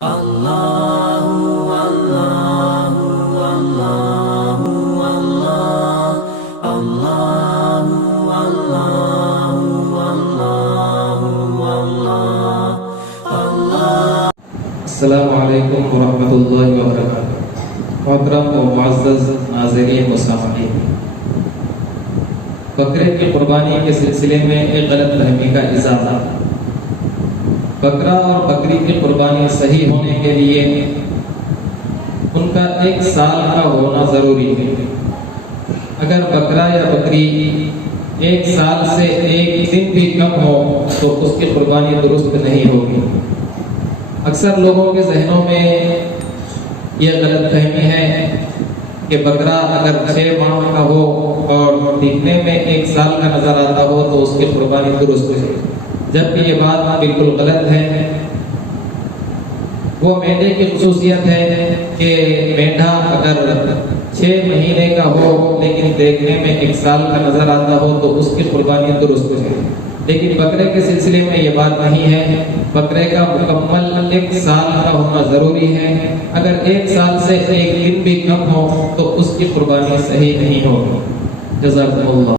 السلام علیکم ورحمۃ اللہ وبرکاتہ۔ محترم و معزز ناظرین و سامعین، بکرے کی قربانی کے سلسلے میں ایک غلط فہمی کا اضافہ۔ بکرا اور بکری کی قربانی صحیح ہونے کے لیے ان کا 1 سال کا ہونا ضروری ہے۔ اگر بکرا یا بکری 1 سال سے 1 دن بھی کم ہو تو اس کی قربانی درست نہیں ہوگی۔ اکثر لوگوں کے ذہنوں میں یہ غلط فہمی ہے کہ بکرا اگر 6 ماہ کا ہو اور دیکھنے میں 1 سال کا نظر آتا ہو تو اس کی قربانی درست ہے، جبکہ یہ بات بالکل غلط ہے۔ وہ مینڈے کی خصوصیت ہے کہ مینڈا اگر 6 مہینے کا ہو لیکن دیکھنے میں 1 سال کا نظر آتا ہو تو اس کی قربانی درست ہے، لیکن بکرے کے سلسلے میں یہ بات نہیں ہے۔ بکرے کا مکمل 1 سال کا ہونا ضروری ہے۔ اگر 1 سال سے 1 دن بھی کم ہو تو اس کی قربانی صحیح نہیں ہوگی۔ جزاکم اللہ۔